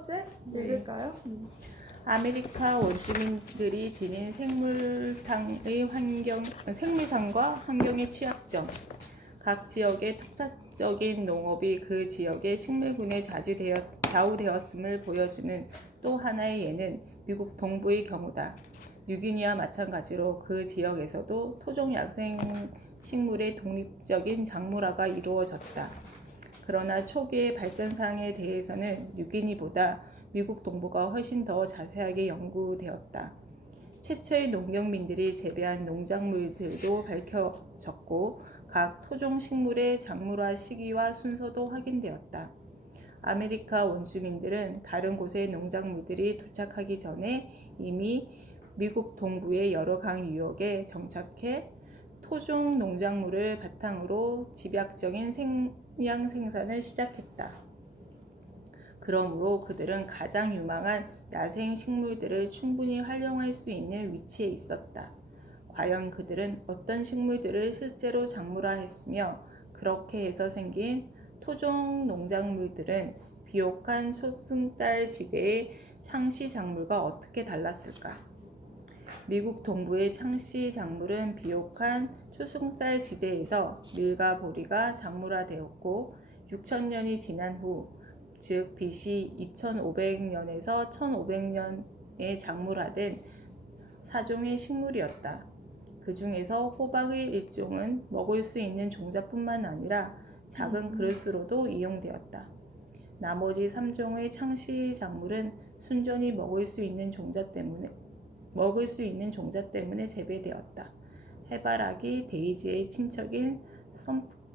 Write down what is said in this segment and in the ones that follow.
번째 읽을까요? 아메리카 원주민들이 지닌 생물상과 환경의 취약점, 각 지역의 특색적인 농업이 그 지역의 식물군에 좌우되었음을 보여주는 또 하나의 예는 미국 동부의 경우다. 뉴기니와 마찬가지로 그 지역에서도 토종 야생 식물의 독립적인 작물화가 이루어졌다. 그러나 초기의 발전상에 대해서는 뉴기니보다 미국 동부가 훨씬 더 자세하게 연구되었다. 최초의 농경민들이 재배한 농작물들도 밝혀졌고 각 토종 식물의 작물화 시기와 순서도 확인되었다. 아메리카 원주민들은 다른 곳의 농작물들이 도착하기 전에 이미 미국 동부의 여러 강 유역에 정착해 토종 농작물을 바탕으로 집약적인 생량 생산을 시작했다. 그러므로 그들은 가장 유망한 야생 식물들을 충분히 활용할 수 있는 위치에 있었다. 과연 그들은 어떤 식물들을 실제로 작물화했으며 그렇게 해서 생긴 토종 농작물들은 비옥한 초승달 지대의 창씨 작물과 어떻게 달랐을까? 미국 동부의 창씨 작물은 비옥한 초승달 지대에서 밀과 보리가 작물화되었고 6,000년이 지난 후, 즉 BC 2500년에서 1500년에 작물화된 4종의 식물이었다. 그 중에서 호박의 일종은 먹을 수 있는 종자뿐만 아니라 작은 그릇으로도 이용되었다. 나머지 3종의 창씨 작물은 순전히 먹을 수 있는 종자 때문에 재배되었다. 해바라기, 데이지의 친척인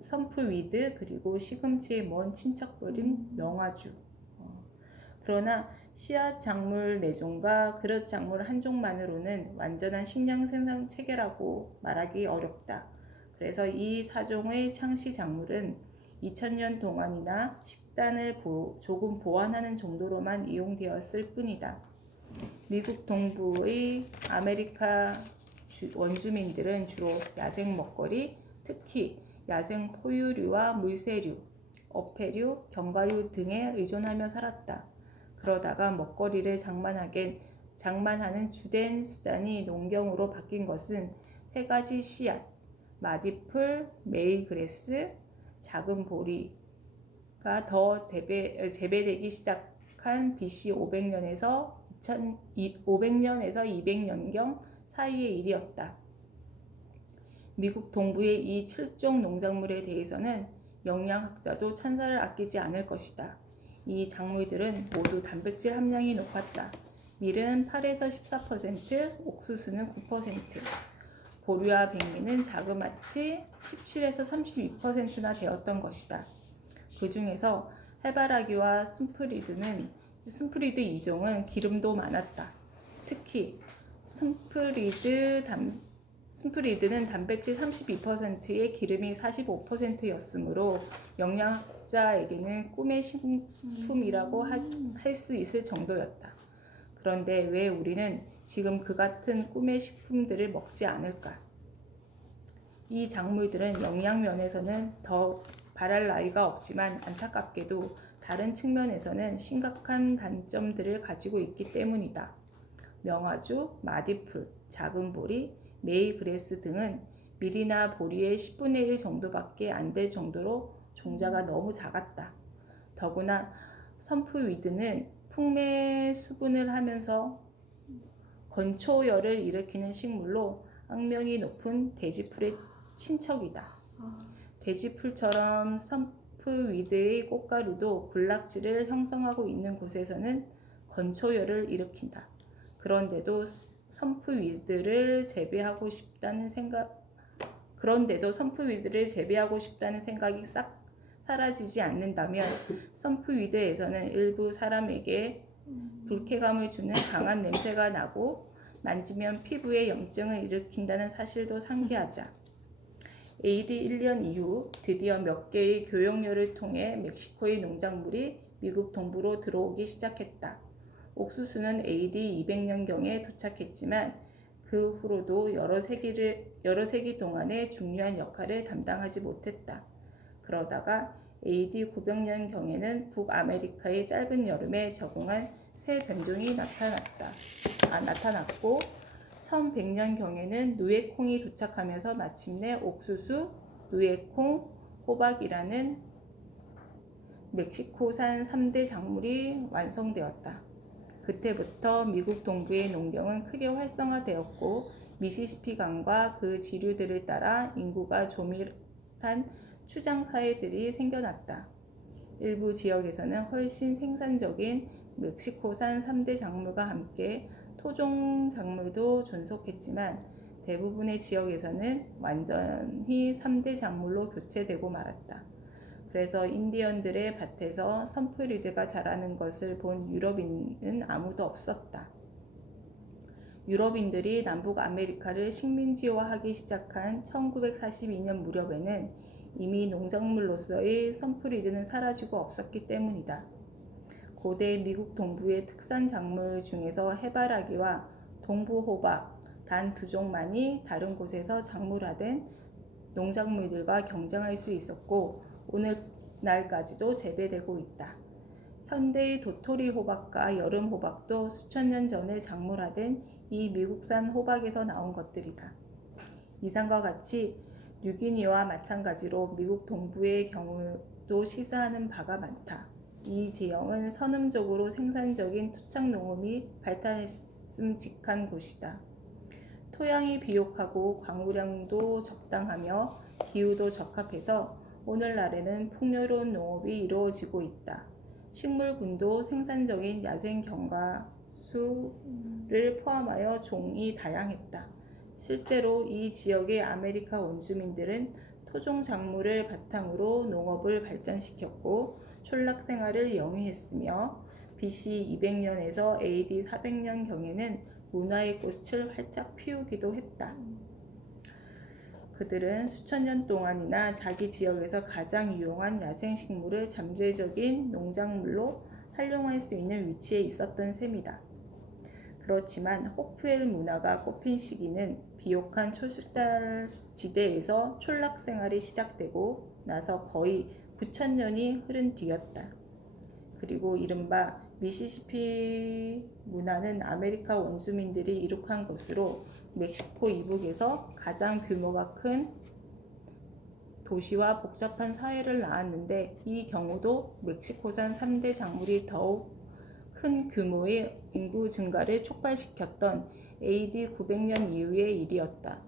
선프위드, 그리고 시금치의 먼 친척벌인 명화주. 그러나 씨앗 작물 4종과 그릇 작물 1종만으로는 완전한 식량 생산 체계라고 말하기 어렵다. 그래서 이 4종의 창씨 작물은 2000년 동안이나 식단을 조금 보완하는 정도로만 이용되었을 뿐이다. 미국 동부의 아메리카 원주민들은 주로 야생 먹거리, 특히 야생 포유류와 물새류, 어패류, 견과류 등에 의존하며 살았다. 그러다가 먹거리를 장만하는 주된 수단이 농경으로 바뀐 것은 3가지 씨앗, 마디풀, 메이그래스, 작은 보리가 더 재배되기 시작한 BC 500년에서 200년경 사이의 일이었다. 미국 동부의 이 7종 농작물에 대해서는 영양학자도 찬사를 아끼지 않을 것이다. 이 작물들은 모두 단백질 함량이 높았다. 밀은 8에서 14%, 옥수수는 9%, 보리와 백미는 자그마치 17에서 32%나 되었던 것이다. 그 중에서 해바라기와 스프리드 2종은 기름도 많았다. 특히 스프리드는 단백질 32%에 기름이 45%였으므로 영양학자에게는 꿈의 식품이라고 할 수 있을 정도였다. 그런데 왜 우리는 지금 그 같은 꿈의 식품들을 먹지 않을까? 이 작물들은 영양 면에서는 더 바랄 나위가 없지만 안타깝게도 다른 측면에서는 심각한 단점들을 가지고 있기 때문이다. 명화주, 마디풀, 작은 보리, 메이그래스 등은 밀이나 보리의 10분의 1 정도밖에 안 될 정도로 종자가 너무 작았다. 더구나 선프위드는 풍매 수분을 하면서 건초열을 일으키는 식물로 악명이 높은 돼지풀의 친척이다. 돼지풀처럼 선프위드의 꽃가루도 군락지를 형성하고 있는 곳에서는 건초열을 일으킨다. 그런데도 선프위드를 재배하고 싶다는 생각이 싹 사라지지 않는다면 선프위드에서는 일부 사람에게 불쾌감을 주는 강한 냄새가 나고 만지면 피부에 염증을 일으킨다는 사실도 상기하자. AD 1년 이후 드디어 몇 개의 교역로를 통해 멕시코의 농작물이 미국 동부로 들어오기 시작했다. 옥수수는 AD 200년경에 도착했지만 그 후로도 여러 세기 동안에 중요한 역할을 담당하지 못했다. 그러다가 AD 900년경에는 북아메리카의 짧은 여름에 적응한 새 변종이 나타났고 1100년경에는 누에콩이 도착하면서 마침내 옥수수, 누에콩, 호박이라는 멕시코산 3대 작물이 완성되었다. 그때부터 미국 동부의 농경은 크게 활성화되었고 미시시피 강과 그 지류들을 따라 인구가 조밀한 추장 사회들이 생겨났다. 일부 지역에서는 훨씬 생산적인 멕시코산 3대 작물과 함께 토종 작물도 존속했지만 대부분의 지역에서는 완전히 3대 작물로 교체되고 말았다. 그래서 인디언들의 밭에서 선프리드가 자라는 것을 본 유럽인은 아무도 없었다. 유럽인들이 남북 아메리카를 식민지화하기 시작한 1942년 무렵에는 이미 농작물로서의 선프리드는 사라지고 없었기 때문이다. 고대 미국 동부의 특산 작물 중에서 해바라기와 동부호박 단 두 종만이 다른 곳에서 작물화된 농작물들과 경쟁할 수 있었고 오늘날까지도 재배되고 있다. 현대의 도토리 호박과 여름 호박도 수천 년 전에 작물화된 이 미국산 호박에서 나온 것들이다. 이상과 같이 뉴기니와 마찬가지로 미국 동부의 경우도 시사하는 바가 많다. 이 지형은 선음적으로 생산적인 토착 농업이 발달했음직한 곳이다. 토양이 비옥하고 광우량도 적당하며 기후도 적합해서 오늘날에는 풍요로운 농업이 이루어지고 있다. 식물군도 생산적인 야생 경과수를 포함하여 종이 다양했다. 실제로 이 지역의 아메리카 원주민들은 토종 작물을 바탕으로 농업을 발전시켰고 촌락 생활을 영위했으며 BC 200년에서 AD 400년경에는 문화의 꽃을 활짝 피우기도 했다. 그들은 수천 년 동안이나 자기 지역에서 가장 유용한 야생식물을 잠재적인 농작물로 활용할 수 있는 위치에 있었던 셈이다. 그렇지만 호프웰 문화가 꽃핀 시기는 비옥한 초식달 지대에서 촌락 생활이 시작되고 나서 거의 9,000년이 흐른 뒤였다. 그리고 이른바 미시시피 문화는 아메리카 원주민들이 이룩한 것으로 멕시코 이북에서 가장 규모가 큰 도시와 복잡한 사회를 낳았는데 이 경우도 멕시코산 3대 작물이 더욱 큰 규모의 인구 증가를 촉발시켰던 AD 900년 이후의 일이었다.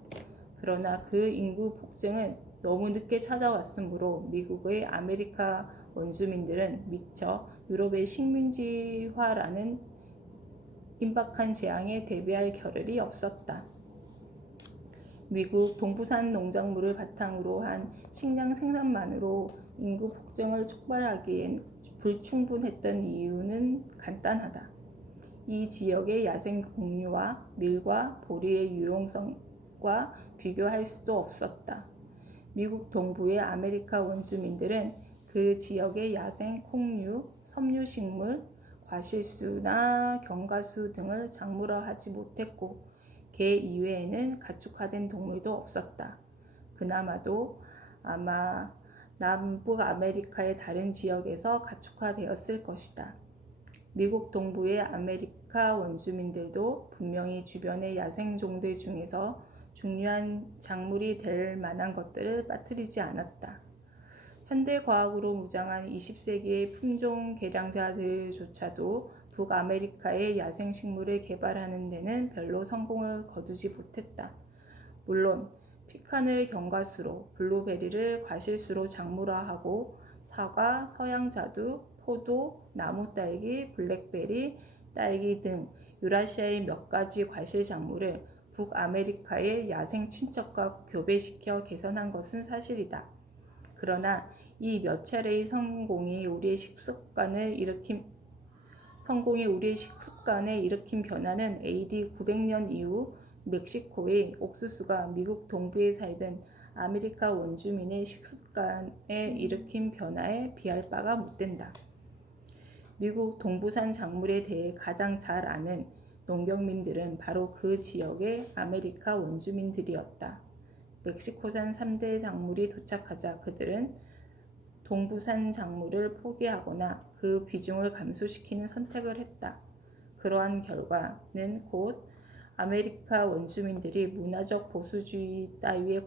그러나 그 인구 폭증은 너무 늦게 찾아왔으므로 미국의 아메리카 원주민들은 미처 유럽의 식민지화라는 임박한 재앙에 대비할 겨를이 없었다. 미국 동부산 농작물을 바탕으로 한 식량 생산만으로 인구 폭증을 촉발하기엔 불충분했던 이유는 간단하다. 이 지역의 야생 곡류와 밀과 보리의 유용성과 비교할 수도 없었다. 미국 동부의 아메리카 원주민들은 그 지역의 야생 콩류, 섬유식물, 과실수나 경과수 등을 작물화하지 못했고 개 이외에는 가축화된 동물도 없었다. 그나마도 아마 남북 아메리카의 다른 지역에서 가축화되었을 것이다. 미국 동부의 아메리카 원주민들도 분명히 주변의 야생종들 중에서 중요한 작물이 될 만한 것들을 빠뜨리지 않았다. 현대과학으로 무장한 20세기의 품종 개량자들조차도 북아메리카의 야생식물을 개발하는 데는 별로 성공을 거두지 못했다. 물론 피칸을 경과수로, 블루베리를 과실수로 작물화하고 사과, 서양자두, 포도, 나무딸기, 블랙베리, 딸기 등 유라시아의 몇 가지 과실 작물을 북아메리카의 야생 친척과 교배시켜 개선한 것은 사실이다. 그러나 이 몇 차례의 성공이 우리의 식습관에 일으킨 변화는 AD 900년 이후 멕시코의 옥수수가 미국 동부에 살던 아메리카 원주민의 식습관에 일으킨 변화에 비할 바가 못된다. 미국 동부산 작물에 대해 가장 잘 아는 농경민들은 바로 그 지역의 아메리카 원주민들이었다. 멕시코산 3대 작물이 도착하자 그들은 동부산 작물을 포기하거나 그 비중을 감소시키는 선택을 했다. 그러한 결과는 곧 아메리카 원주민들이 문화적 보수주의 따위에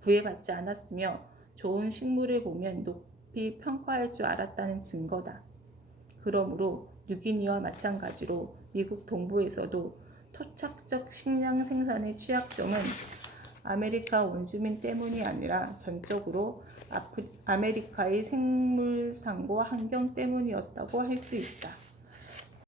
구애받지 않았으며 좋은 식물을 보면 높이 평가할 줄 알았다는 증거다. 그러므로 뉴기니와 마찬가지로 미국 동부에서도 토착적 식량 생산의 취약점은 아메리카 원주민 때문이 아니라 전적으로 아메리카의 생물상과 환경 때문이었다고 할 수 있다.